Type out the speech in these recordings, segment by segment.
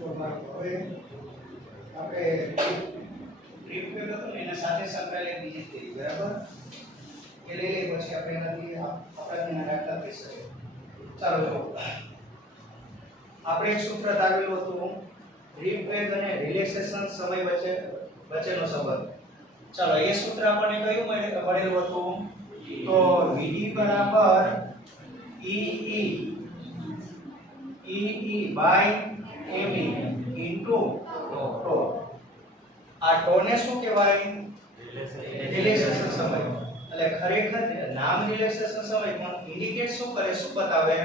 તો હવે આપણે ડ્રીપ વેવ હતો ને એના સાથે સંકળાયેલી બીજી થિયરી બરાબર એ લઈ લઈ પછી આપણે એનાથી આપણા દાખલા થઈ શકે. ચાલો જો આપણે એક સૂત્ર તારવેલું હતું ડ્રીપ વેગ અને રિલેક્સેશન સમય વચ્ચેનો સંબંધ. ચાલો એ સૂત્ર આપણને કયું મળેલું હતું તો Vd બરાબર EE બાય ME ઇન્ટુ ટો. આ ટો ને શું કહેવાય રિલેક્સેશન સમય. એટલે ખરેખર નામ રિલેક્સેશન સમય પણ ઇન્ડિકેટ શું કરે શું બતાવે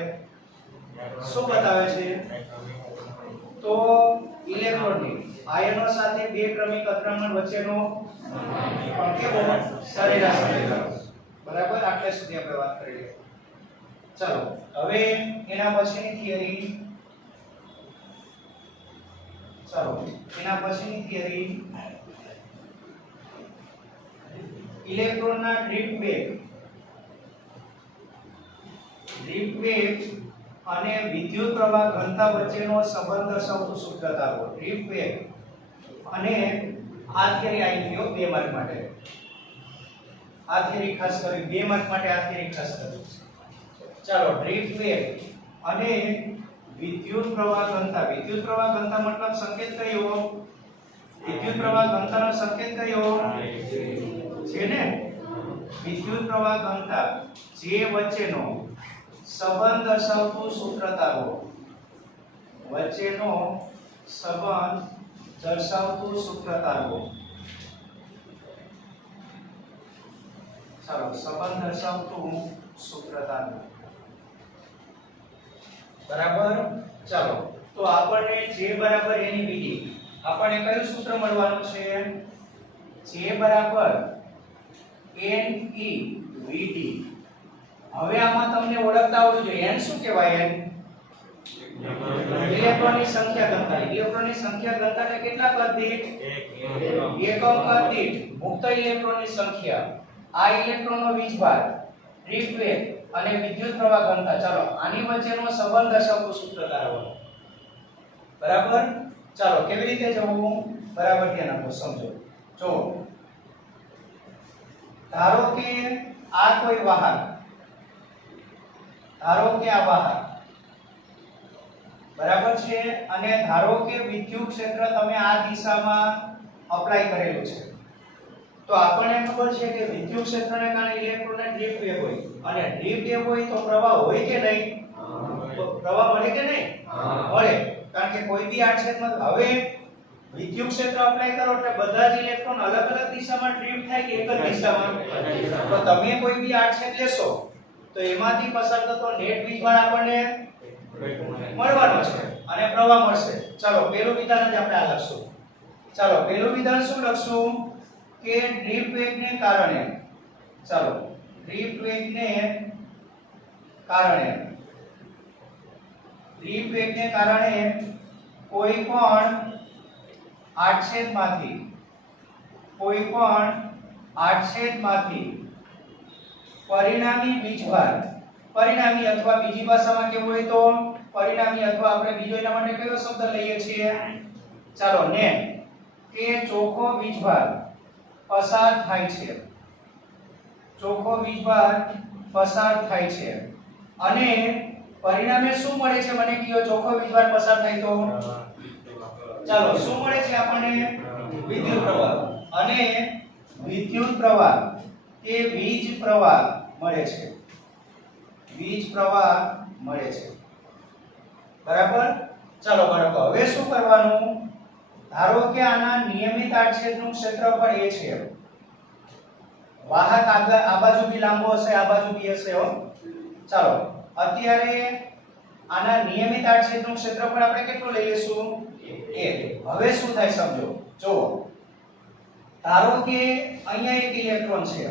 છે તો ઇલેક્ટ્રોનની આયનો સાથે બે ક્રમિક અથડામણ વચ્ચેનો કેવો સરેરાશ સમયગાળો. બરાબર આટલે સુધી આપણે વાત કરી લઈએ. ચાલો હવે એના પછીની થિયરી ઇલેક્ટ્રોનના ડ્રીપ વેગ અને વિદ્યુત પ્રવાહ ઘનતા વચ્ચેનો સંબંધ દર્શાવતું સૂત્ર તારવો. ડ્રીપ વેગ અને આ થિયરી આવી ગયો 2 માર્ક માટે. આ થિયરી ખાસ કરી 2 માર્ક માટે આ થિયરી ખાસ કરી. ચાલો ડ્રીપ વેગ અને વિદ્યુત પ્રવાહ ઘનતા. વિદ્યુત પ્રવાહ ઘનતા મતલબ સંકેત કયો વિદ્યુત પ્રવાહ ઘનતાનો સંકેત કયો છે ને વિદ્યુત પ્રવાહ ઘનતા જે વચ્ચેનો સંબંધ દર્શાવતું સૂત્ર તારવો. વચ્ચેનો સંબંધ દર્શાવતું સૂત્ર તારવો. ચાલો સંબંધ દર્શાવતું સૂત્ર તારવો. બરાબર. ચાલો તો આપણને J બરાબર એની VD આપણને કયું સૂત્ર મળવાનું છે J બરાબર NE VD. હવે આમાં તમને ઓળખતા આવડવું જોઈએ n શું કહેવાય n ઇલેક્ટ્રોનની સંખ્યા ઘનતા. ઇલેક્ટ્રોનની સંખ્યા ઘનતા એટલે કેટલા કદ દીઠ એકમ કદ દીઠ મુક્ત ઇલેક્ટ્રોનની સંખ્યા. આ ઇલેક્ટ્રોનનો વીજભાર ડ્રીપ વેગ અને વિદ્યુત પ્રવાહ ઘનતા. ચાલો આની વચ્ચેનો સંબંધ દર્શાવતું સૂત્ર તારવવાનું. બરાબર. ચાલો કેવી રીતે જવું બરાબર ધ્યાન આપો સમજો. જો ધારો કે આ કોઈ વાહક બરાબર છે અને ધારો કે વિદ્યુત ક્ષેત્ર તમે આ દિશામાં અપ્લાય કરેલું છે તો આપણને ખબર છે કે વિદ્યુત ક્ષેત્રને કારણે ઇલેક્ટ્રોનને ડ્રીપ વેગ હોય અને ડ્રીપ વેગ હોય તો પ્રવાહ હોય કે નહીં પ્રવાહ મળે કે નહીં મળે. કારણ કે કોઈ બી આડછેદમાં હવે વિદ્યુત ક્ષેત્ર અપ્લાય કરો એટલે બધા જ ઇલેક્ટ્રોન અલગ અલગ દિશામાં ડ્રીપ થાય કે એક જ દિશામાં. તો તમે કોઈ બી આડછેદ લેશો તો એમાંથી પસાર થતો નેટ વીજભાર આપણને મળવાનો છે અને પ્રવાહ મળશે. ચાલો પહેલું વિધાન જ આપણે આ લખશું. ચાલો પહેલું વિધાન શું લખશું કે ડ્રીપ વેગને કારણે કોઈ પણ આડછેદમાંથી પરિણામી વીજભાર પરિણામી અથવા બીજી ભાષામાં કેવું હોય તો પરિણામી અથવા આપણે બીજો એના માટે કયો શબ્દ લઈએ છીએ ચાલો ને કે ચોખ્ખો વીજભાર પસાર થાય છે અને પરિણામે શું મળે છે મને કયો ચોખ્ખો વીજભાર પસાર થાય તો ચાલો શું મળે છે આપણને વિદ્યુત પ્રવાહ અને વિદ્યુત પ્રવાહ એ વીજ પ્રવાહ મળે છે. બરાબર. ચાલો બાળકો હવે શું કરવાનું ધારો કે આના નિયમિત આડછેદનું ક્ષેત્રફળ એ છે. વાહક આ બાજુ બી લાંબો હશે આ બાજુ બી હશે હો. ચાલો અત્યારે આના નિયમિત આડછેદનું ક્ષેત્રફળ આપણે કેટલું લઈ લેશું 1. હવે શું થાય સમજો. જો ધારો કે અહીંયા એક ઇલેક્ટ્રોન છે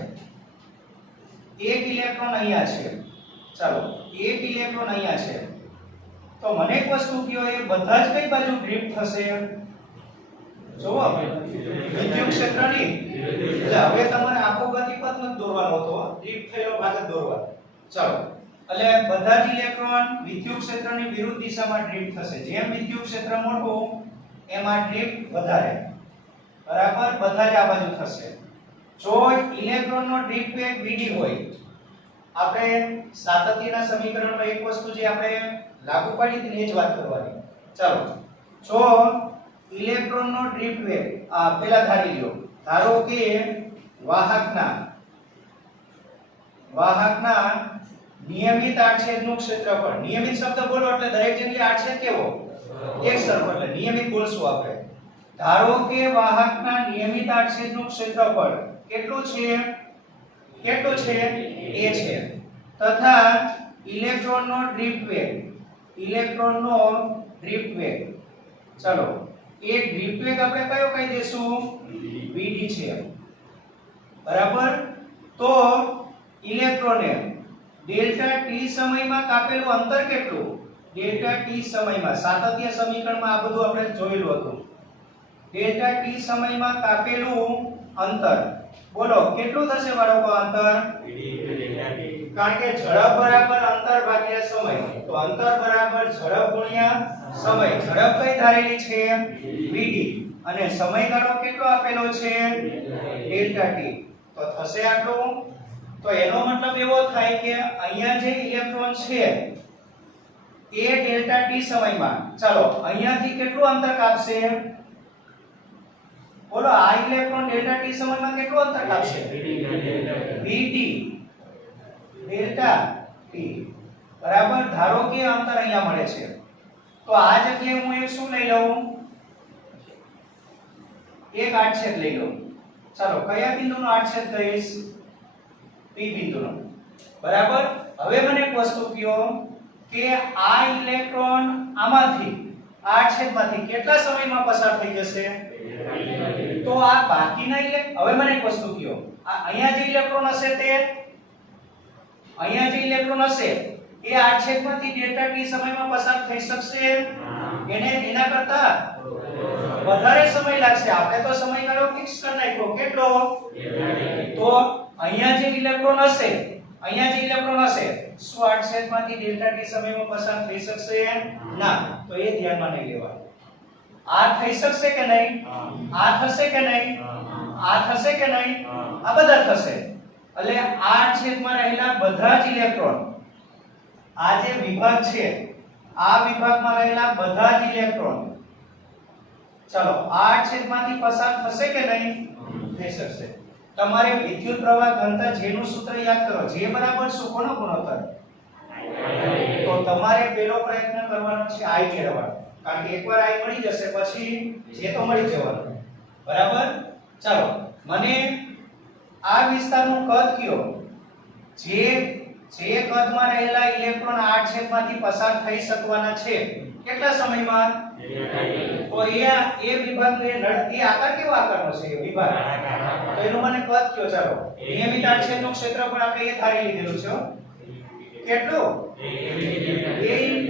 એક ઇલેક્ટ્રોન અહીંયા છે. ચાલો એક ઇલેક્ટ્રોન અહીંયા છે તો મને એક વસ્તુ કયો એ બધા જ કઈ બાજુ ડ્રીપ થશે જોવો વિદ્યુત ક્ષેત્રની. એટલે હવે તમારે આખો ગતિપથ નથી દોરવાનો હતો ડ્રીપ થયેલો ભાગ જ દોરવાનો. ચાલો એટલે બધા જ ઇલેક્ટ્રોન વિદ્યુત ક્ષેત્રની વિરુદ્ધ દિશામાં ડ્રિફ્ટ થશે. જેમ વિદ્યુત ક્ષેત્ર મોટું એમ આ ડ્રિફ્ટ વધારે. બરાબર, બધા જ આ બાજુ થશે. જો ઇલેક્ટ્રોનનો ડ્રિફ્ટ વેગ vd હોય, આપણે સાતત્યના સમીકરણમાં એક વસ્તુ જે આપણે લાગુ પાડી હતી એ જ વાત કરવાની. ચાલો, જો ઇલેક્ટ્રોનનો ડ્રિફ્ટ વેગ પેલા ધારી લ્યો. ધારો કે વાહકના નિયમિત આડછેદનું ક્ષેત્રફળ. નિયમિત શબ્દ બોલો એટલે દરેક જગ્યાએ આડછેદ કેવો? એક સરખો, એટલે નિયમિત બોલશું આપણે. ધારો કે વાહકના નિયમિત આડછેદનું ક્ષેત્રફળ કેટલું છે? કેટલું છે? a છે. તથા ઇલેક્ટ્રોનનો ડ્રિફ્ટ વેગ ચાલો, એ ડ્રિફ્ટ વેગ આપણે કયો કહી દેશું? vd છે. બરાબર, તો ઇલેક્ટ્રોને ડેલ્ટા t સમયમાં કાપેલું અંતર કેટલું? ડેલ્ટા t સમયમાં સાતત્ય સમીકરણમાં આ બધું આપણે જોયેલું હતું. ડેલ્ટા t સમયમાં કાપેલું અંતર બોલો કેટલું થશે બાળકો? અંતર કારણ કે ઝડપ બરાબર અંતર ભાગ્યા સમય, તો અંતર બરાબર ઝડપ ગુણ્યા સમય. ઝડપ કઈ ધારેલી છે? vd, અને સમયગાળો કેટલો આપેલો છે? Delta t. તો થશે આટલું. તો એનો મતલબ એવો થાય કે અહીંયા જે ઇલેક્ટ્રોન છે એ ડેલ્ટા t સમયમાં, ચાલો અહીંયાથી કેટલું અંતર કાપશે? બોલો, આ ઇલેક્ટ્રોન ડેલ્ટા t સમયમાં કેટલું અંતર કાપશે? vt delta t. બરાબર, ધારો કે અંતર અહીંયા મળે છે, તો આ જગ્યાએ હું એક શું લઈ લઉં? એક આડછેદ લઈ લઉં. ચાલો, કયા બિંદુનો આડછેદ કહીશ? p બિંદુનો. બરાબર, હવે મને એક વસ્તુ કહો કે આ ઇલેક્ટ્રોન આમાંથી આડછેદમાંથી કેટલા સમયમાં પસાર થઈ જશે? તો આ બાકીના હવે મને એક વસ્તુ કહો, આ અહીંયા જે ઇલેક્ટ્રોન હશે તે અહીંયા જે ઇલેક્ટ્રોન હશે એ આડછેદમાંથી ડેલ્ટા t સમયમાં પસાર થઈ શકશે? એના કરતા વધારે સમય લાગશે. આપણે તો સમયગાળો ફિક્સ કરી નાખ્યો, કેટલો? તો અહીંયા જે ઇલેક્ટ્રોન હશે શું આડછેદમાંથી ડેલ્ટા t સમયમાં પસાર થઈ શકશે? ના. તો એ ધ્યાનમાં નહીં લેવાનું. આ થઈ શકશે કે નહીં? આ થશે કે નહીં? આ થશે કે નહીં? આ બધા થશે. એટલે આ છેદમાં રહેલા બધા જ ઇલેક્ટ્રોન, આ જે વિભાગ છે આ વિભાગમાં રહેલા બધા જ ઇલેક્ટ્રોન, ચાલો આ છેદમાંથી પસાર થશે કે નહીં? થઈ શકશે. તમારે વિદ્યુત પ્રવાહ ઘનતા J નું સૂત્ર યાદ કરો. J બરાબર શું? કોનો ગુણોત્તર? તો તમારે પેલો પ્રયત્ન કરવાનો છે I મેળવવાનો, કારણ કે એકવાર I મળી જશે પછી J તો મળી જવાનું. બરાબર, ચાલો મને આ વિસ્તારનું કદ કયો? જે કદમાં રહેલા ઇલેક્ટ્રોન આડછેદમાંથી પસાર થઈ શકવાના છે કેટલા સમયમાં? તો એ વિભાગ એ આકાર કેવો આકારનો છે? એ વિભાગ. તો એનું મને કદ કયો? ચાલો, નિયમિત આડછેદનું ક્ષેત્રફળ આપણે એ ધારી લીધેલું છે. કેટલું? a vd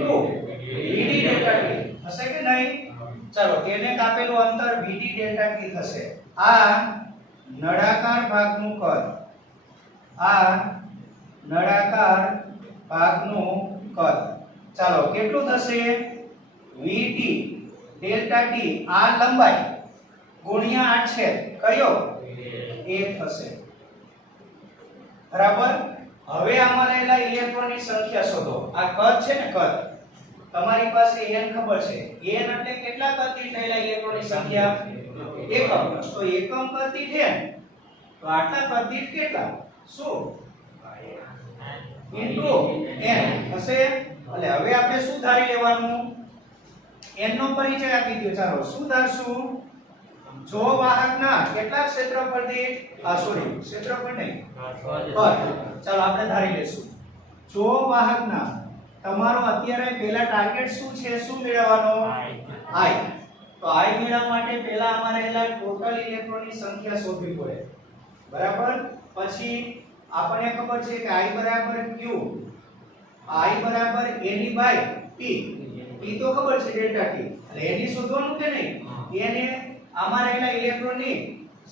ડેલ્ટા t હશે કે નહીં? ચાલો, તેને કાપેલું અંતર vd ડેલ્ટા t થશે. આ નળાકાર ભાગનું કદ, ચાલો કેટલું થશે? vt ડેલ્ટા t, આ લંબાઈ ગુણ્યા આડછેદ કયો? a થશે. બરાબર, હવે આમાં રહેલા ઇલેક્ટ્રોનની સંખ્યા શોધો. આ કદ છે ને, કદ તમારી પાસે n ખબર છે. n એટલે કેટલા કદ દીઠ રહેલા ઇલેક્ટ્રોનની સંખ્યા? એકમ. તો એકમ કદ દીઠ n, તો આટલા કદ દીઠ કેટલા? શું? ઇન્ટુ n હશે. એટલે હવે આપણે શું ધારી લેવાનું? n નો પરિચય આપી દો. ચાલો શું ધારશું? જો વાહકના કેટલા ક્ષેત્રફળ દીઠ, ક્ષેત્રફળ નહીં, પદ. ચાલો આપણે ધારી લેશું. જો વાહકના, તમારો અત્યારે પહેલા ટાર્ગેટ શું છે? શું મેળવવાનો? I. તો I મેળવવા માટે પહેલા આમાં રહેલા ટોટલ ઇલેક્ટ્રોનની સંખ્યા શોધવી પડે. બરાબર, પછી આપણને ખબર છે કે I બરાબર Q, I બરાબર A ની બાય T. T તો ખબર છે ડેલ્ટા T. એટલે એની શોધવાનું કે નહીં? એને આમાં રહેલા ઇલેક્ટ્રોનની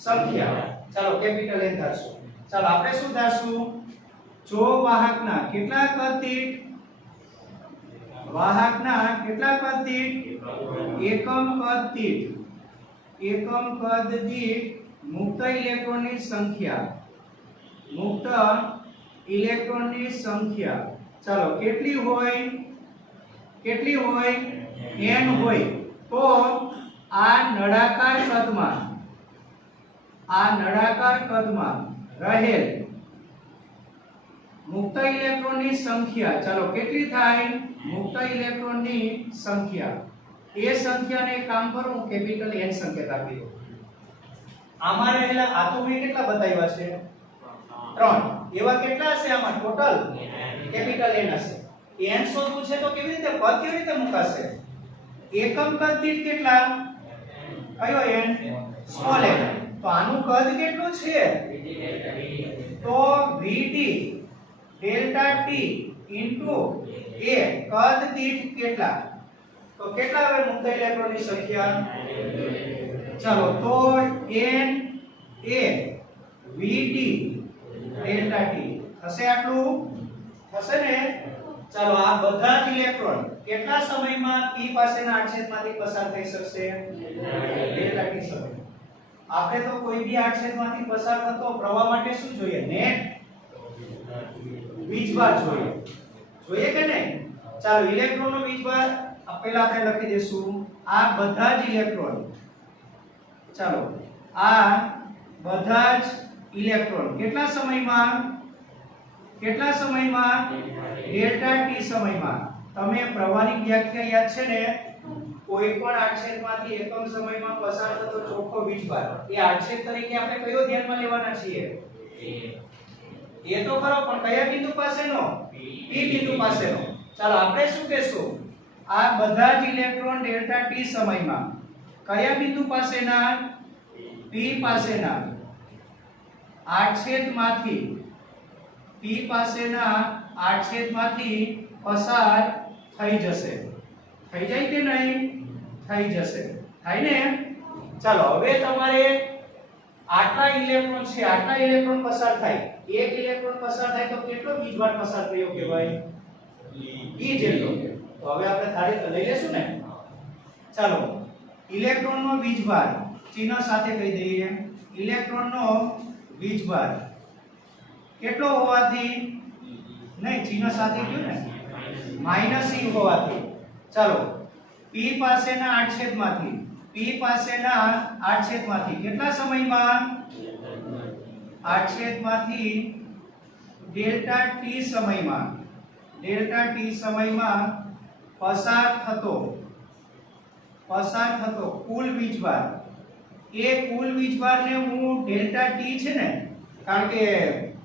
સંખ્યા. ચાલો કેપિટલ N ધારશું. ચાલો આપણે શું ધારશું? જો વાહકના કેટલા કદ દીઠ વાહકના કેટલા કદ દીઠ એકમ કદ દીઠ મુક્ત ઇલેક્ટ્રોનની સંખ્યા ચાલો કેટલી હોય n હોય તો આ નળાકાર કદમાં રહેલ મુક્ત ઇલેક્ટ્રોનની સંખ્યા ચાલો કેટલી થાય મુક્ત ઇલેક્ટ્રોનની સંખ્યા એ સંખ્યાને કામ કરો હું કેપિટલ n સંકેત આપી દઉં આમાં રહેલા આ તો મેં કેટલા બતાવ્યા છે 3 એવા કેટલા હશે આમાં ટોટલ કેપિટલ n હશે n શોધવું છે તો કેવી રીતે પદ કેવી રીતે મુકાશે એકમ કદ દીઠ કેટલા કયો n સ્મોલ n તો આનું કદ કેટલું છે તો vt delta t into a કદ દીઠ કેટલા તો કેટલા આવે મુક્ત ઇલેક્ટ્રોનની સંખ્યા ચાલો તો n a vt delta t થશે આટલું થશે ને ચાલો આ બધા જ ઇલેક્ટ્રોન કેટલા સમયમાં p પાસેના આડછેદમાંથી પસાર થઈ શકશે ડેલ્ટા t સમય આપણે તો કોઈ બી આડછેદમાંથી પસાર થતો પ્રવાહ માટે શું જોઈએ નેટ વીજભાર જોઈએ કે નહીં ચાલો ઇલેક્ટ્રોનનો વીજભાર પહેલા આપણે લખી દઈશું આ બધા જ ઇલેક્ટ્રોન ચાલો આ બધા જ ઇલેક્ટ્રોન કેટલા સમયમાં ડેલ્ટા t સમયમાં તમે પ્રવાહની વ્યાખ્યા યાદ છે ને કોઈ પણ આડછેદમાંથી એકમ સમયમાં પસાર થતો ચોખ્ખો વીજભાર એ આડછેદ તરીકે આપણે કયો ધ્યાનમાં લેવાના છીએ એ તો ખરો પણ કયા બિંદુ પાસેનો p બિંદુ પાસેનો ચાલો આપણે શું કહેશું આ બધા જ ઇલેક્ટ્રોન ડેલ્ટા t સમયમાં કયા બિંદુ પાસેના p પાસેના આડછેદમાંથી પસાર થઈ જશે થઈ જાય કે નહીં થઈ જશે થાય ને ચાલો હવે તમારે આટલા ઇલેક્ટ્રોન છે આટલા ઇલેક્ટ્રોન પસાર થાય એક ઇલેક્ટ્રોન પસાર થાય તો કેટલો વીજભાર પસાર થયો કહેવાય e જેટલો તો હવે આપણે ધારી લઈ લેશું ને ચાલો ઇલેક્ટ્રોનનો વીજભાર ચિહ્ન સાથે કહી દઈએ ઇલેક્ટ્રોનનો વીજભાર કેટલો હોવાથી નહીં ચિહ્ન સાથે કહ્યું ને -e હોવાથી ચાલો p પાસેના આડછેદમાંથી કેટલા સમયમાં આડછેદમાંથી ડેલ્ટા t સમયમાં પસાર થતો કુલ વીજભાર એ કુલ વીજભારને હું ડેલ્ટા t છે ને કારણ કે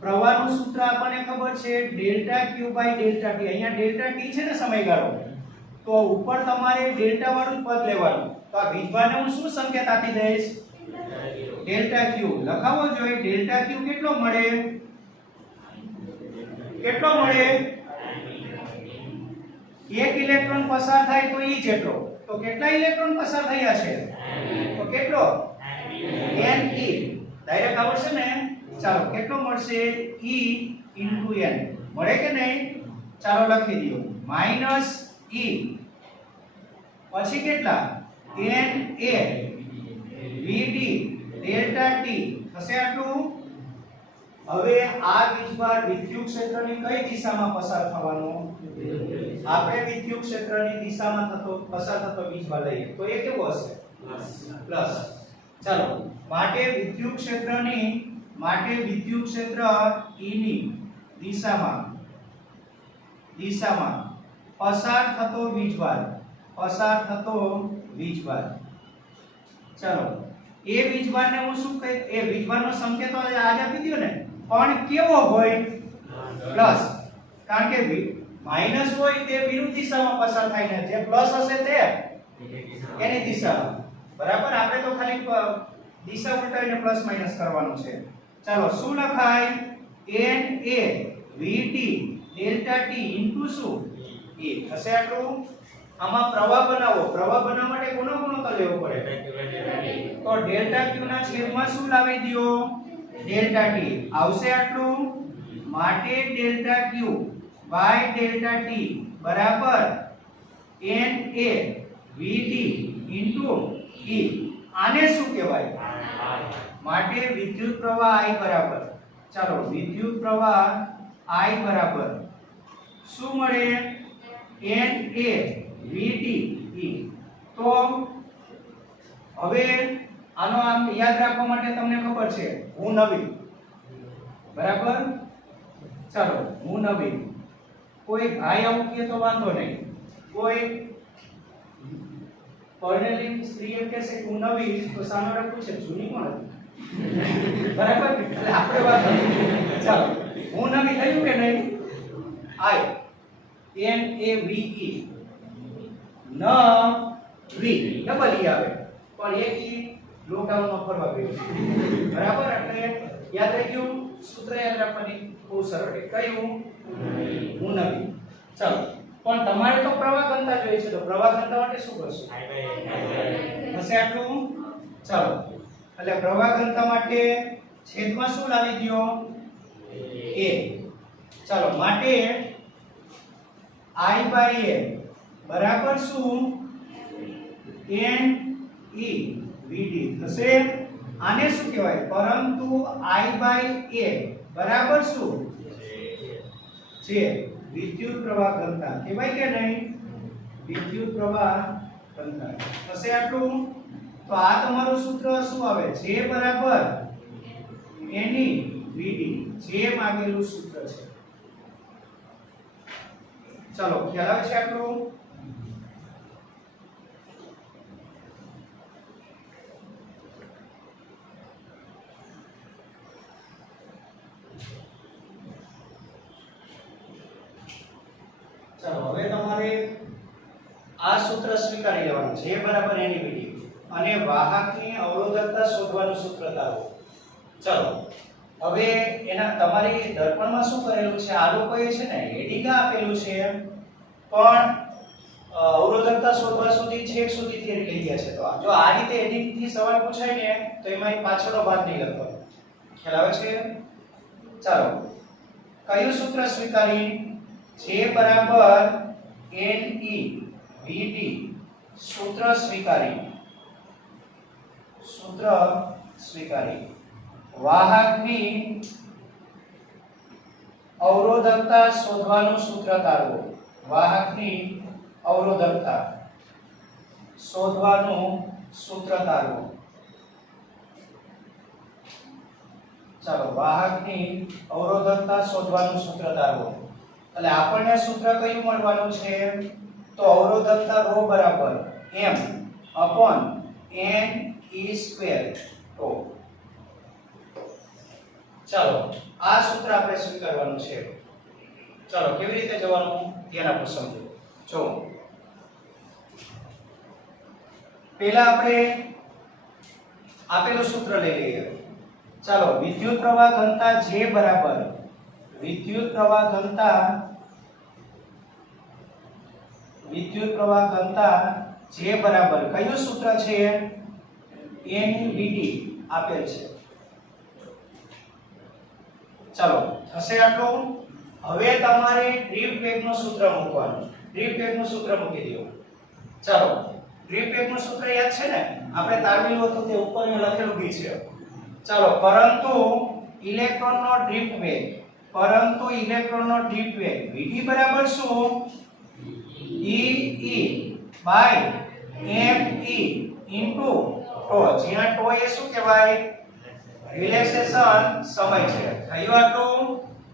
પ્રવાહનું સૂત્ર આપણને ખબર છે ડેલ્ટા q ડેલ્ટા t અહીંયા ડેલ્ટા t છે ને સમયગાળો તો ઉપર તમારે ડેલ્ટા વાળું પદ લેવાનું તો આ વીજભારને હું શું સંકેત આપી દઈશ ડેલ્ટા q લખાવો જોઈએ ડેલ્ટા q કેટલો મળે એક ઇલેક્ટ્રોન પસાર થાય તો e જેટલો તો કેટલા ઇલેક્ટ્રોન પસાર થયા છે તો કેટલો n e ડાયરેક્ટ આવશે ને ચાલો કેટલો મળશે e n મળે કે નહીં ચાલો લખી દો -e પછી કેટલા n a vt delta t થશે આટલું હવે આ વીજભાર વિદ્યુત ક્ષેત્રની કઈ દિશામાં પસાર થવાનો આપણે વિદ્યુત ક્ષેત્રની દિશામાં પસાર થતો વીજભાર લઈએ તો એ કેવો હશે પ્લસ ચાલો માટે વિદ્યુત ક્ષેત્ર E ની દિશામાં પસાર થતો વીજભાર ચાલો એ વીજભારને હું શું કહે એ વીજભારનો સંકેત આજ આપી દયો ને પણ કેવો હોય પ્લસ કારણ કે માઈનસ હોય તે વિરુદ્ધ દિશામાં પસાર થાય ને જે પ્લસ હશે તે એની દિશામાં બરાબર આપણે તો ખાલી દિશા ઉલટાવીને પ્લસ માઈનસ કરવાનું છે ચાલો શું લખાય n a vt delta t into શું e થશે આટલું આમાં પ્રવાહ બનાવવા માટે કોનો ગુણોત્તર લેવો પડે તો ડેલ્ટા q ના છેદમાં શું લાવી દયો ડેલ્ટા t આવશે આટલું માટે delta Q by delta T બરાબર NA VD ઇન્ટુ E. આને શું કહેવાય? માટે વિદ્યુત પ્રવાહ I બરાબર, ચાલો વિદ્યુત પ્રવાહ I બરાબર શું મળે? NA VD E. તો હવે આનો આમ યાદ રાખવા માટે તમને ખબર છે હું નવી, બરાબર? ચાલો હું નવી, કોઈ ભાઈ આવું કહે તો વાંધો નહીં, કોઈ પરણેલી સ્ત્રી એમ કહેશે કે હું નવી, તો સામે વાળા પૂછે જૂની કોણ હતી? બરાબર, એટલે આપણે વાત ચાલો હું નવી થયું કે નહીં? I NAVE નવી ડબલ ઈ આવે પણ એક ઈ લોકડાઉનમાં ફરવા ગયું, બરાબર? એટલે યાદ રહી ગયું, સૂત્ર યાદ રાખવાની બહુ સરળ છે. કયું? હું નવી. ચાલો પણ તમારે તો પ્રવાહ ઘનતા જોઈએ છે, તો પ્રવાહ ઘનતા માટે શું કરશું? હશે આટલું? ચાલો એટલે પ્રવાહ ઘનતા માટે છેદમાં શું લાવી દયો? A. ચાલો માટે I by A બરાબર શું? NE VD થશે. આને શું કહેવાય? પરંતુ I by A બરાબર શું? J. વિદ્યુત પ્રવાહ ઘનતા કહેવાય કે નહીં? વિદ્યુત પ્રવાહ ઘનતા થશે આટલું. તો આ તમારું સૂત્ર શું આવે? J બરાબર NE VD. જે માંગેલું સૂત્ર છે. ચાલો ખ્યાલ આવે છે આટલું? ચાલો હવે તમારે આ સૂત્ર સ્વીકારી લેવાનું છે, J બરાબર NE VD અને વાહકની અવરોધકતા શોધવાનું સૂત્ર તારો. ચાલો હવે એના તમારી દર્પણમાં શું કરેલું છે? આ લોકોએ છે ને હેડિંગ આપેલું છે પણ અવરોધકતા શોધવા સુધી છેક સુધી થિયરી લઈ ગયા છે. તો જો આ રીતે હેડિંગ થી સવાલ પૂછાય ને તો એમાં પાછળનો ભાગ નહીં લખવાનો. ખ્યાલ આવે છે? ચાલો કયું સૂત્ર સ્વીકારી? J બરાબર NE VD સૂત્ર સ્વીકારી. સૂત્ર સ્વીકારી. વાહકની અવરોધકતા શોધવાનું સૂત્ર તારવો. વાહકની અવરોધકતા શોધવાનું સૂત્ર તારવો. ચાલો વાહકની અવરોધકતા શોધવાનું સૂત્ર તારવો. એટલે આપણને સૂત્ર કયું મળવાનું છે? તો અવરોધકતા ρ બરાબર m/n/e². તો ચાલો આ સૂત્ર આપણે સ્વીકારવાનું છે. ચાલો કેવી રીતે જવાનું ધ્યાન આપો, સમજો. જો પહેલા આપણે આપેલું સૂત્ર લઈ લઈએ. ચાલો વિદ્યુત પ્રવાહ ઘનતા J બરાબર વિદ્યુત પ્રવાહ ઘનતા J બરાબર કયું સૂત્ર છે? NVD આપેલ છે. ચાલો થશે આટલું. હવે તમારે ડ્રીપ વેગનું સૂત્ર મૂકવાનું. ડ્રીપ વેગનું સૂત્ર મૂકી દો. ચાલો ડ્રીપ વેગનું સૂત્ર યાદ છે ને? આપણે તારવેલું હતું તે ઉપર અહીંયા લખેલું બી છે. ચાલો પરંતુ ઇલેક્ટ્રોનનો ડ્રીપ વેગ VD બરાબર શું? E by ME into τ. જ્યાં τ એ શું કહેવાય? રિલેક્સેશન સમય છે. થયું આટલું?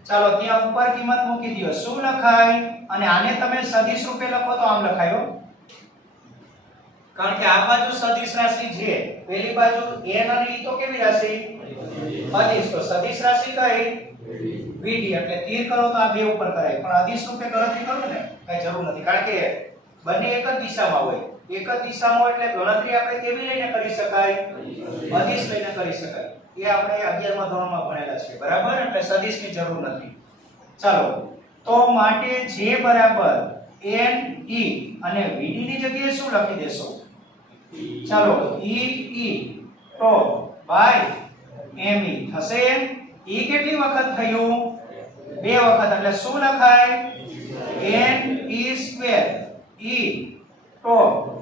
ચાલો ત્યાં ઉપર કિંમત મૂકી દો. શું લખાય? અને આને તમે સદિશ રૂપે લખો તો આમ લખાયો, કારણ કે આ બાજુ સદિશ રાશિ J, પેલી બાજુ n અને E તો કેવી રાશિ? અદિશ. તો સદિશ રાશિ કઈ? VD. એટલે તીર કરો તો આ બે ઉપર કરાય, પણ અદિશ રૂપે ગણતરી કરો ને કઈ જરૂર નથી, કારણ કે બંને એક જ દિશામાં હોય. એક જ દિશામાં એટલે ગણતરી આપણે કેવી લઈને કરી શકાય? અદિશ લઈને કરી શકાય. એ આપણે 11મા ધોરણમાં ભણેલા છે, બરાબર? એટલે સદિશની જરૂર નથી. ચાલો તો માટે J બરાબર NE અને VD ની જગ્યાએ શું લખી દેશો? ચાલો E તો બાય ME થશે. E કેટલી વખત થયું? બે વખત એટલે શું લખાય ne² e તો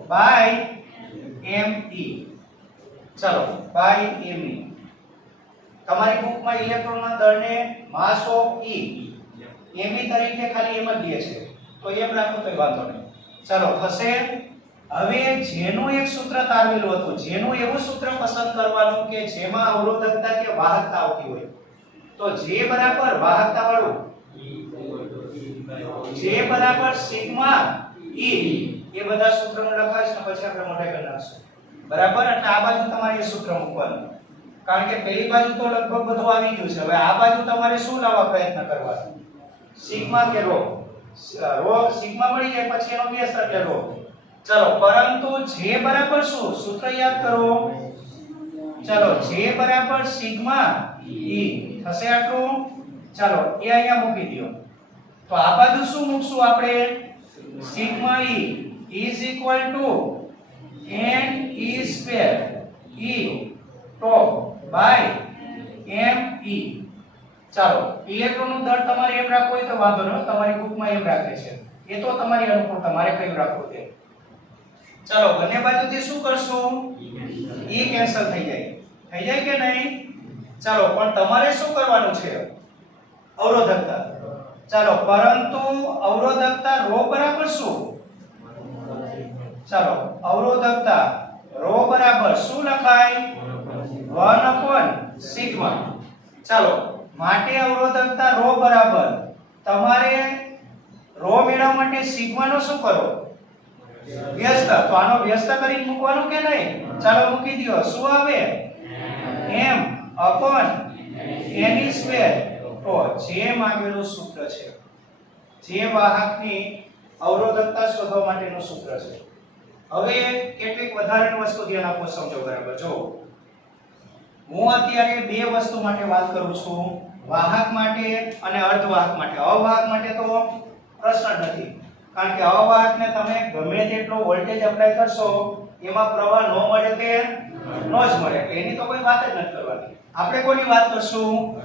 બાય me ચલો બાય me તમારી બુકમાં ઇલેક્ટ્રોનના દળને માસ ઓફ e me તરીકે ખાલી એમ જ દે છે તો એમ રાખો તો વાંધો નહીં ચલો થશે હવે જેનું એક સૂત્ર તારવેલું હતું જેનું એવું સૂત્ર પસંદ કરવાનું કે જેમાં અવરોધકતા કે વાહકતા આવતી હોય તો જે બરાબર વાહકતા વાળું જે બરાબર સિગ્મા e એ બધા સૂત્રને લખાઈશ ને પછી આપણે મોટા કરી નાખશું બરાબર એટલે આ બાજુ તમારે એ સૂત્ર મૂકવાનું કારણ કે પહેલી બાજુ તો લગભગ બધું આવી ગયું છે હવે આ બાજુ તમારે શું લાવવા પ્રયત્ન કરવાનો સિગ્મા કે રો સિગ્મા મળી જાય પછી એનો બેઝ એટલે રો ચલો પરંતુ જે બરાબર શું સૂત્ર યાદ કરો ચલો જે બરાબર સિગ્મા e થશે આટલું ચલો એ અહીંયા મૂકી દો તો આ બાજુ શું મૂકશું આપણે sigma e is equal to ne² e top by me ચાલો ઇલેક્ટ્રોનનું દળ તમારે એમ રાખવું હોય તો વાંધો ન તમારી બુકમાં એમ રાખે છે એ તો તમારી અનુકૂળ તમારે કયું રાખવું છે ચલો બંને બાજુથી શું કરશું e કેન્સલ થઈ જાય કે નહીં ચાલો પણ તમારે શું કરવાનું છે અવરોધકતા ચાલો પરંતુ અવરોધકતા રો બરાબર શું ચાલો અવરોધકતા રો બરાબર શું લખાય 1 સિગ્મા ચાલો માટે અવરોધકતા રો બરાબર તમારે રો મેળવવા માટે સિગ્મા નો શું કરો વ્યસ્ત તો આનો વ્યસ્ત કરીને મૂકવાનું કે નહીં ચાલો મૂકી દો શું આવે m ne² તો જે માંગેલું સૂત્ર છે જે વાહકની અવરોધકતા શોધવા માટેનું સૂત્ર છે હવે કેટલીક વધારાની વસ્તુ ધ્યાન આપો સમજો બરાબર જો હું અત્યારે બે વસ્તુ માટે વાત કરું છું વાહક માટે અને અર્ધવાહક માટે અવાહક માટે તો પ્રશ્ન નથી કારણ કે અવાહકને તમે ગમે તેટલો વોલ્ટેજ એપ્લાય કરશો એમાં પ્રવાહ ન મળે કે ન જ મળે એટલે એની તો કોઈ વાત જ નથી કરવાની આપણે કોની વાત કરશું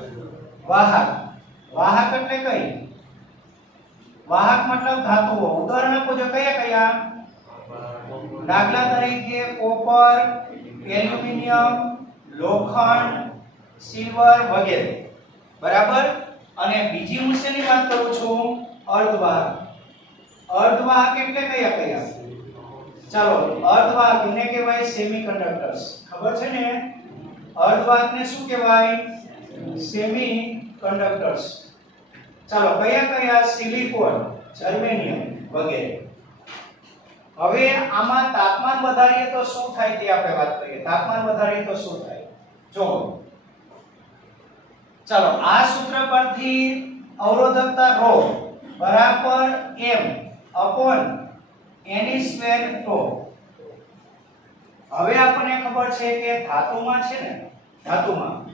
વાહક વાહક એટલે કઈ વાહક મતલબ ધાતુઓ ઉદાહરણ આપો જો કયા દાખલા તરીકે કોપર એલ્યુમિનિયમ લોખંડ સિલ્વર વગેરે બરાબર અને બીજી હું શેની વાત કરું છું અર્ધવાહક અર્ધવાહક એટલે કયા ચાલો અર્ધવાહક ને કહેવાય સેમિકન્ડક્ટર્સ ખબર છે ને અર્ધવાહકને શું કહેવાય સેમિકન્ડક્ટર્સ ચાલો કયા સિલિકોન જર્મેનિયમ વગેરે હવે આમાં તાપમાન વધારીએ તો શું થાય તે આપણે વાત કરીએ તાપમાન વધારીએ તો શું થાય જો ચાલો આ સૂત્ર પરથી અવરોધકતા ρ બરાબર m ne² તો હવે આપણને ખબર છે કે ધાતુમાં છે ને ધાતુમાં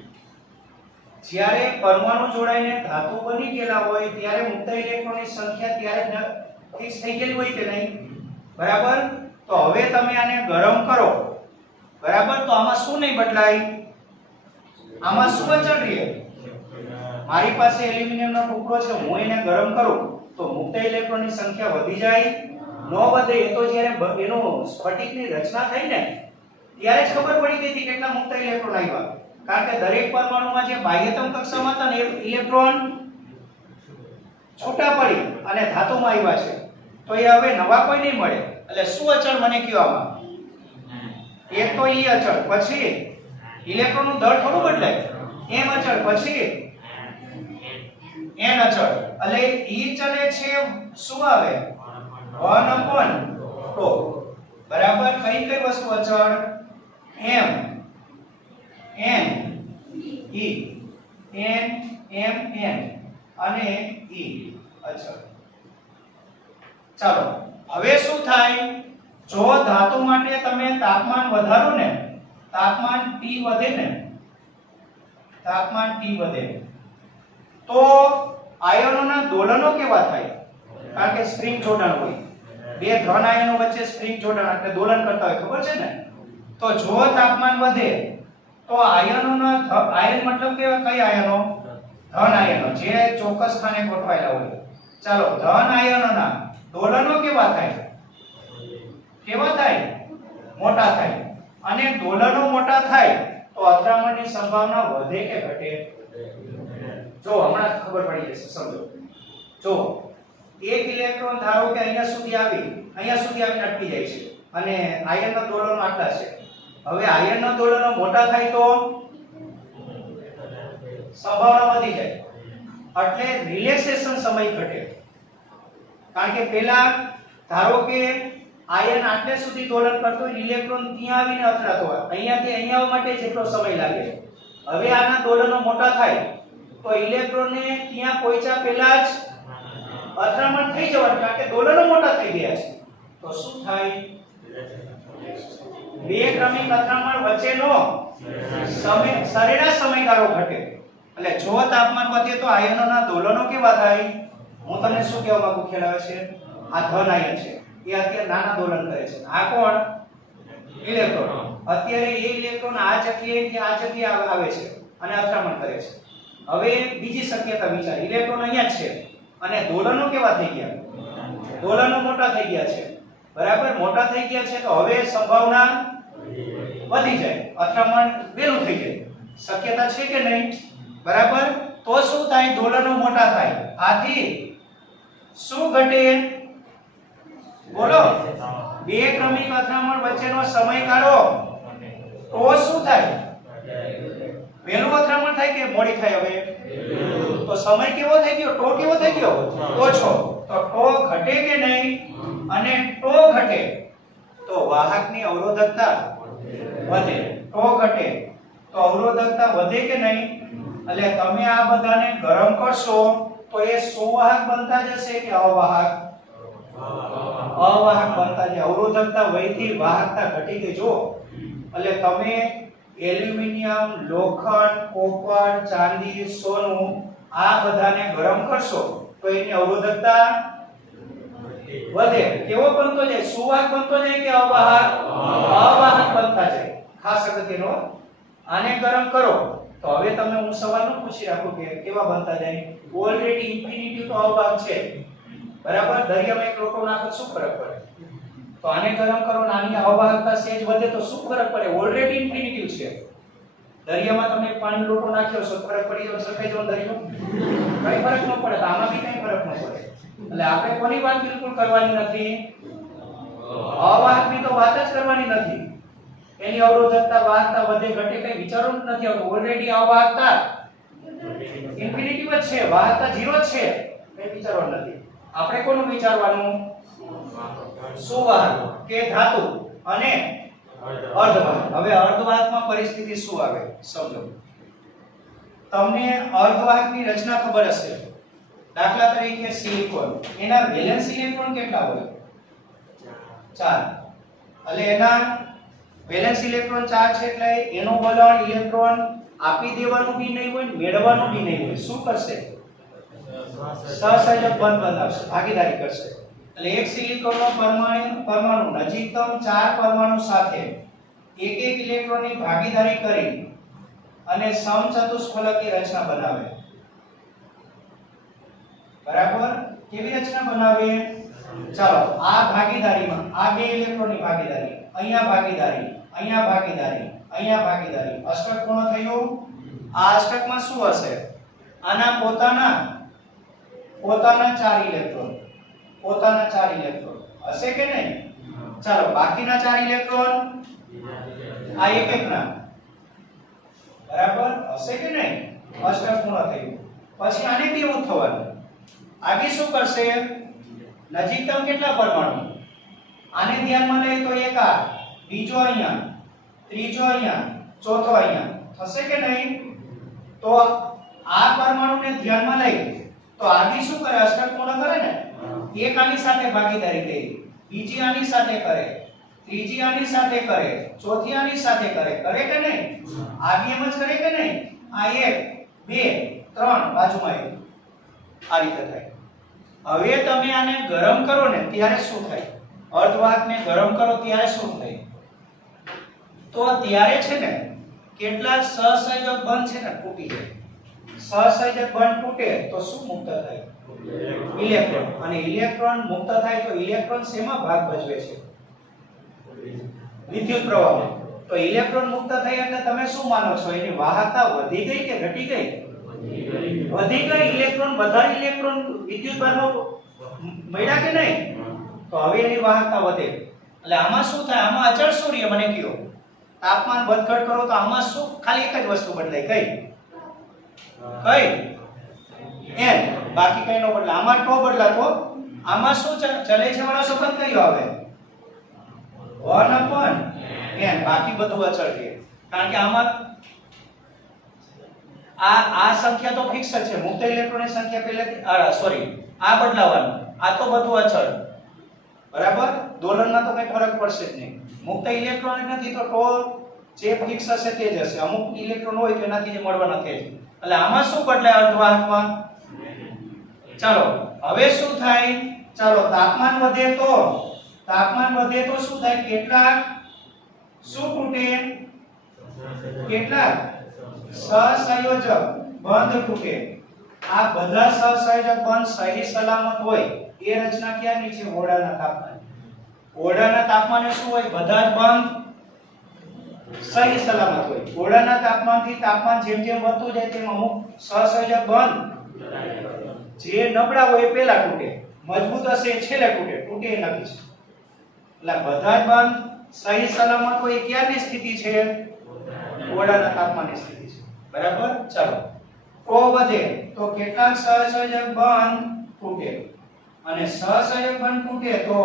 જ્યારે પરમાણુ જોડાઈને ધાતુ બની ગયેલા હોય ત્યારે મુક્ત ઇલેક્ટ્રોનની સંખ્યા ત્યારે ફિક્સ થઈ ગયેલી હોય કે નહીં બરાબર તો હવે તમે આને ગરમ કરો બરાબર તો આમાં શું નહીં બદલાય આમાં શું અચળ રહે મારી પાસે એલ્યુમિનિયમનો ટુકડો છે હું એને ગરમ કરું તો મુક્ત ઇલેક્ટ્રોનની સંખ્યા વધી જાય ન વધે એ તો જ્યારે એનો સ્ફટિકની રચના થઈ ને ત્યારે જ ખબર પડી ગઈ હતી કેટલા મુક્ત ઇલેક્ટ્રોન આવ્યા કારણ કે દરેક પરમાણુમાં જે બાહ્યતમ કક્ષામાં હતા ને ઇલેક્ટ્રોન છૂટા પડી અને ધાતુમાં આવ્યા છે તો એ હવે નવા કોઈ નહીં મળે એટલે શું અચળ મને કયો આમાં એક તો ઈ અચળ પછી ઇલેક્ટ્રોનનું દળ થોડું બદલાય m અચળ પછી n અચળ એટલે ઈ ચલે છે શું આવે 1/τ બરાબર કઈ વસ્તુ અચળ m n e n m n અને e અચળ ચાલો હવે શું થાય જો ધાતુ માટે તમે તાપમાન વધારો ને તાપમાન T વધે ને તાપમાન T વધે તો આયનોના દોલનો કેવા થાય કારણ કે સ્પ્રિંગ જોડાણ હોય બે ધન આયનો વચ્ચે સ્પ્રિંગ જોડાણ એટલે દોલન કરતા હોય ખબર છે ને તો જો તાપમાન વધે તો આયનોના આયન મતલબ કે કઈ આયનો ધન આયનો જે ચોક્કસ સ્થાને ગોઠવાયેલા હોય. ચાલો ધન આયનોના દોલનો કેવા થાય? કેવા થાય? મોટા થાય. અને દોલનો મોટા થાય તો અથડામણની સંભાવના વધે કે ઘટે? જો હમણાં ખબર પડી જશે, સમજો. જો એક ઇલેક્ટ્રોન ધારો કે અહીંયા સુધી આવીને અટકી જાય છે અને આયનના દોલનો આટલા છે. હવે આયનના દોલનો મોટા થાય તો સંભાવના વધી જાય, એટલે રિલેક્સેશન સમય ઘટે. કારણ કે પહેલા ધારો કે આયન આટલે સુધી દોલન કરતો હોય, ઇલેક્ટ્રોન ત્યાં આવીને અથડાતો હોય, અહીંયાથી અહીંયા આવવા માટે જેટલો સમય લાગે, હવે આના દોલનો મોટા થાય તો ઇલેક્ટ્રોનને ત્યાં પહોંચ્યા પહેલા જ અથડામણ થઈ જવાનું, કારણ કે દોલનો મોટા થઈ ગયા છે. તો શું થાય? બે ક્રમિક અથડામણ વચ્ચેનો સરેરાશ સમયગાળો ઘટે. એટલે જો તાપમાન વધે તો આયનોના દોલનો કેવા થાય? હું તમને શું કહેવા માંગુ, ખ્યાલ આવે છે? આ ધન આયન છે, એ અત્યારે નાના દોલન કરે છે. આ કોણ? ઇલેક્ટ્રોન. અત્યારે એ ઇલેક્ટ્રોન આ જગ્યાએથી આ જગ્યાએ આવે છે અને અથડામણ કરે છે. હવે બીજી શક્યતા વિચાર, ઇલેક્ટ્રોન અહીંયા જ છે અને દોલનો કેવા થઈ ગયા? દોલનો મોટા થઈ ગયા છે. બરાબર, મોટા થઈ ગયા છે તો હવે સંભાવના વધી જાય, અથડામણ વેલું થઈ જાય. શક્યતા છે કે નહીં? બરાબર. તો શું થાય? દોલનો મોટા થાય. આથી શું ઘટે? બોલો. બે ક્રમિક અથડામણ વચ્ચેનો સમયગાળો તો શું થાય? વેલું અથડામણ થાય કે મોડી થાય? હવે તો સમય કેવો થઈ ગયો? ટો કેવો થઈ ગયો? ઓછો. તો ટો ઘટે કે નહીં? અને ટો ઘટે તો વાહકની અવરોધકતા વધે. ટો ઘટે તો અવરોધકતા વધે કે નહીં? એટલે તમે આ બધાને ગરમ કરશો તો એ સુવાહક બનતા જશે કે અવાહક? અવાહક બનતા જાય. અવરોધકતા વધતી, વાહકતા ઘટી ગઈ. જો એટલે તમે એલ્યુમિનિયમ, લોખંડ, કોપર, ચાંદી, સોનું આ બધાને ગરમ કરશો તો એની અવરોધકતા વધે. કેવો બનતો જાય? સુવાહક બનતો જાય કે અવાહક? અવાહક બનતા જાય. ખાસ અગત્યનો. આને ગરમ કરો તો હવે તમે હું સવાલ ન પૂછી રાખું કે કેવા બનતા જાય. ઓલરેડી ઇન્ફિનિટી તો અવાહક છે, બરાબર. દરિયામાં એક લોટો નાખો શું ફરક પડે? તો આને ગરમ કરો, નાની અવાહકતા સેજ વધે તો શું ફરક પડે? ઓલરેડી ઇન્ફિનિટી છે. દરિયામાં તમે પાણી લોટો નાખ્યો છો, ફરક પડી ગયો, સરખાઈ જવાનો દરિયો? કઈ ફરક ન પડે. તો આમાં બી કઈ ફરક ન પડે. એટલે આપણે કોની વાત બિલકુલ કરવાની નથી? અવાહકની તો વાત જ કરવાની નથી. એની અવરોધકતા, વાહકતા વધે ઘટે કઈ વિચારવું જ નથી આવતું. ઓલરેડી અવાહકતા ઇન્ફિનિટી જ છે, વાહકતા 0 જ છે, કઈ વિચારવાનું નથી. આપણે કોનું વિચારવાનું? સુવાહક કે ધાતુ અને અર્ધવાહક. હવે અર્ધવાહકમાં પરિસ્થિતિ શું આવે સમજો. તમને અર્ધવાહકની રચના ખબર હશે. દાખલા તરીકે સિલિકોન, એના વેલેન્સ ઇલેક્ટ્રોન કેટલા હોય? 4. એટલે એના વેલેન્સ ઇલેક્ટ્રોન 4 છે, એટલે એનું વલણ ઇલેક્ટ્રોન આપી દેવાનું બી નહીં હોય, મેળવવાનું બી નહીં હોય. શું કરશે? સહસંયોજક બંધ બનાવશે, ભાગીદારી કરશે. એટલે એક સિલિકોનનો પરમાણુ નજીકતમ 4 પરમાણુ સાથે એક ઇલેક્ટ્રોનની ભાગીદારી કરી અને સમચતુષ્ફલકની રચના બનાવે. બરાબર. કેવી રચના બનાવે? ચાલો આ ભાગીદારીમાં આ બે ઇલેક્ટ્રોનની ભાગીદારી, અહીંયા ભાગીદારી, અહીંયા ભાગીદારી, અહીંયા ભાગીદારી, અષ્ટક પૂર્ણ થયું. આ અષ્ટકમાં શું હશે? આના પોતાના 4 ઇલેક્ટ્રોન, પોતાના 4 ઇલેક્ટ્રોન હશે કે નહીં? ચાલો બાકીના 4 ઇલેક્ટ્રોન આ એકના, બરાબર હશે કે નહીં? અષ્ટક પૂર્ણ થયું. પછી આને કેવું થવાનું? આગે શું કરશે? નજીકતમ કેટલા પરમાણુ? આને ધ્યાનમાં લે તો એક આ, બીજો અહીંયા, ત્રીજો અહીંયા, ચોથો અહીંયા, થશે કે નહીં? તો આ પરમાણુને ધ્યાનમાં લઈ તો આગે શું કરે? અષ્ટક પૂર્ણ કરે ને. એક આની સાથે ભાગીદારી કરી, બીજી આની સાથે કરે, ત્રીજી આની સાથે કરે, ચોથી આની સાથે કરે. કરે કે નહીં? આ બી એમ જ કરે કે નહીં? આ 1 2 3 બાજુમાં એક આ રીતે થાય. હવે તમે આને ગરમ કરો ને ત્યારે શું થાય? અર્ધવાહકને ગરમ કરો ત્યારે શું થાય? તો ત્યારે છે ને કેટલાક સહસંયોજક બંધ છે ને તૂટી જાય. સહસંયોજક બંધ તૂટે તો શું મુક્ત થાય? ઇલેક્ટ્રોન. અને ઇલેક્ટ્રોન મુક્ત થાય તો ઇલેક્ટ્રોન શેમાં ભાગ ભજવે છે? વિદ્યુત પ્રવાહમાં. તો ઇલેક્ટ્રોન મુક્ત થઈ એટલે તમે શું માનો છો? એની વાહકતા વધી ગઈ કે ઘટી ગઈ? વધી ગઈ. ઇલેક્ટ્રોન વધારે ઇલેક્ટ્રોન વિદ્યુત ભારમાં મળ્યા કે નહીં? તો હવે એની વાહકતા વધે. એટલે આમાં શું થાય? આમાં અચળ શું રહે મને કયો? તાપમાન વધઘટ કરો તો આમાં શું ખાલી એક જ વસ્તુ બદલાય? કઈ? n. બાકી કઈ નો બદલાય. આમાં ટો બદલાતો. આમાં શું ચલે છે વાળો સંબંધ કયો આવે? 1/n. બાકી બધું અચળ છે. કારણ કે આમાં આ સંખ્યા તો ફિક્સ જ છે. મુક્ત ઇલેક્ટ્રોનની સંખ્યા પહેલેથી સોરી આ બદલાવાનું. આ તો બધું અચળ. બરાબર? દોલનમાં તો કઈ ફરક પડશે જ નહીં. મુક્ત ઇલેક્ટ્રોન નથી તો ટો જે ફિક્સ હશે તે જ હશે. અમુક ઇલેક્ટ્રોન હોય તો એનાથી જે મળવાના થાય છે. એટલે આમાં શું બદલાય અર્ધવાહકમાં? ચાલો હવે શું થાય? ચાલો તાપમાન વધે તો શું થાય? કેટલાક શું તૂટે? કેટલાક સહસંયોજક બંધ તૂટે. આ બધા સહસંયોજક બંધ સહી સલામત હોય એ રચના ક્યાંની છે? ઓરડાના તાપમાને. ઓરડાના તાપમાને શું હોય? બધા જ બંધ સહી સલામત હોય. ઓરડાના તાપમાનથી તાપમાન જેમ જેમ વધતું જાય તેમ અમુક સહસંયોજક બંધ જે નબળા હોય એ પહેલા તૂટે, મજબૂત હશે એ છેલ્લે તૂટે. તૂટે એ નથી છે. એટલે બધા જ બંધ સહી સલામત હોય એ ક્યાંની સ્થિતિ છે? ઓરડાના તાપમાનની સ્થિતિ છે. બરાબર? ચાલો ટો વધે તો કેટલાક સહસંયોજક બંધ તૂટે. અને સહસંયોજક બંધ તૂટે તો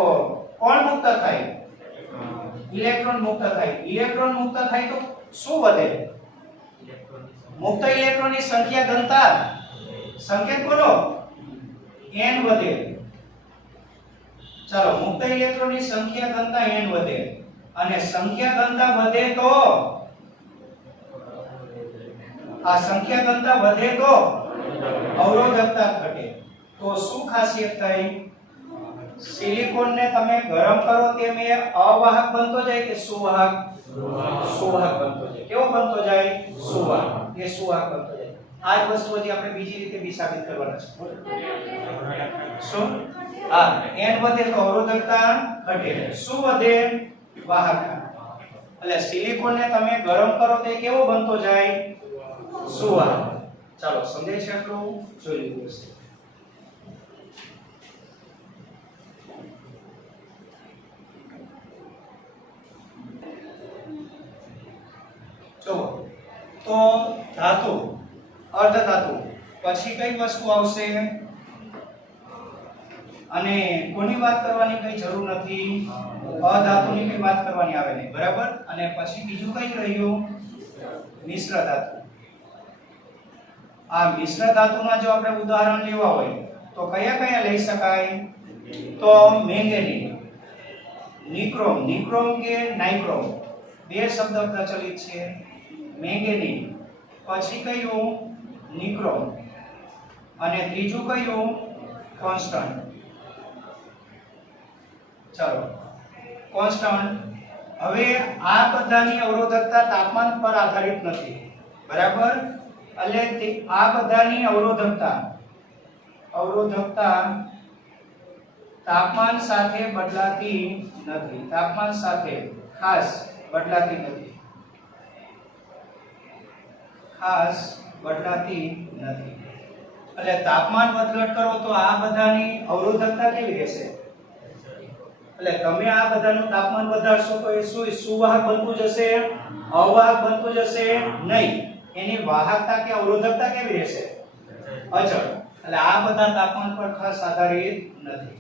કોણ મુક્ત થાય? ઇલેક્ટ્રોન મુક્ત થાય. ઇલેક્ટ્રોન મુક્ત થાય તો શું વધે? મુક્ત ઇલેક્ટ્રોનની સંખ્યા ઘનતા સંકેત બોલો n વધે. ચાલો મુક્ત ઇલેક્ટ્રોનની સંખ્યા ઘનતા n વધે. અને સંખ્યા ઘનતા વધે તો આ સંખ્યા ઘનતા વધે તો અવરોધકતા ઘટે. તો શું ખાસિયત થઈ? સિલિકોન ને તમે ગરમ કરો તેમ એ અવાહક બનતો જાય કે સુવાહક? સુવાહક બનતો જાય. કેવો બનતો જાય? સુવાહક. એ સુવાહક બનતો જાય. આ જ વસ્તુ હજી આપણે બીજી રીતે બી સાબિત કરવાના છે. શું? હા, n વધે તો અવરોધકતા ઘટે. શું વધે? વાહકતા. એટલે સિલિકોન ને તમે ગરમ કરો તો કેવો બનતો જાય? સુવાહક. ચાલો સમજાય છે આટલું? જોઈ લીધું હશે. તો ધાતુ, અર્ધધાતુ, પછી કઈ વસ્તુ આવશે? અને કોની વાત કરવાની કઈ જરૂર નથી, અધાતુની કઈ વાત કરવાની આવે નહીં. બરાબર? અને પછી બીજું કઈ રહ્યું? મિશ્ર ધાતુ. આ મિશ્ર ધાતુના જો આપણે ઉદાહરણ લેવા હોય તો કયા કયા લઈ શકાય? તો મેંગેનીઝ, નિક્રોમ, નિક્રોમ કે નાઇક્રોમ બે શબ્દ પ્રચલિત છે. મેંગેનીઝ, પછી કયું? નિક્રોમ, અને ત્રીજું કયું? કોન્સ્ટન્ટ. ચાલો કોન્સ્ટન્ટ. હવે આ બધાની અવરોધકતા તાપમાન પર આધારિત નથી. બરાબર? એટલે આ બધાની અવરોધકતા તાપમાન સાથે બદલાતી નથી. તાપમાન સાથે ખાસ બદલાતી નથી. ખાસ બદલાતી નથી. એટલે તાપમાન વધઘટ કરો તો આ બધાની અવરોધકતા કેવી રહેશે? એટલે તમે આ બધાનું તાપમાન વધારશો તો એ શું સુવાહક બનતું જશે? અવાહક બનતું જશે નહીં. એની વાહકતા કે અવરોધકતા કેવી રહેશે? અચળ. એટલે આ બધા તાપમાન પર ખાસ આધારિત નથી.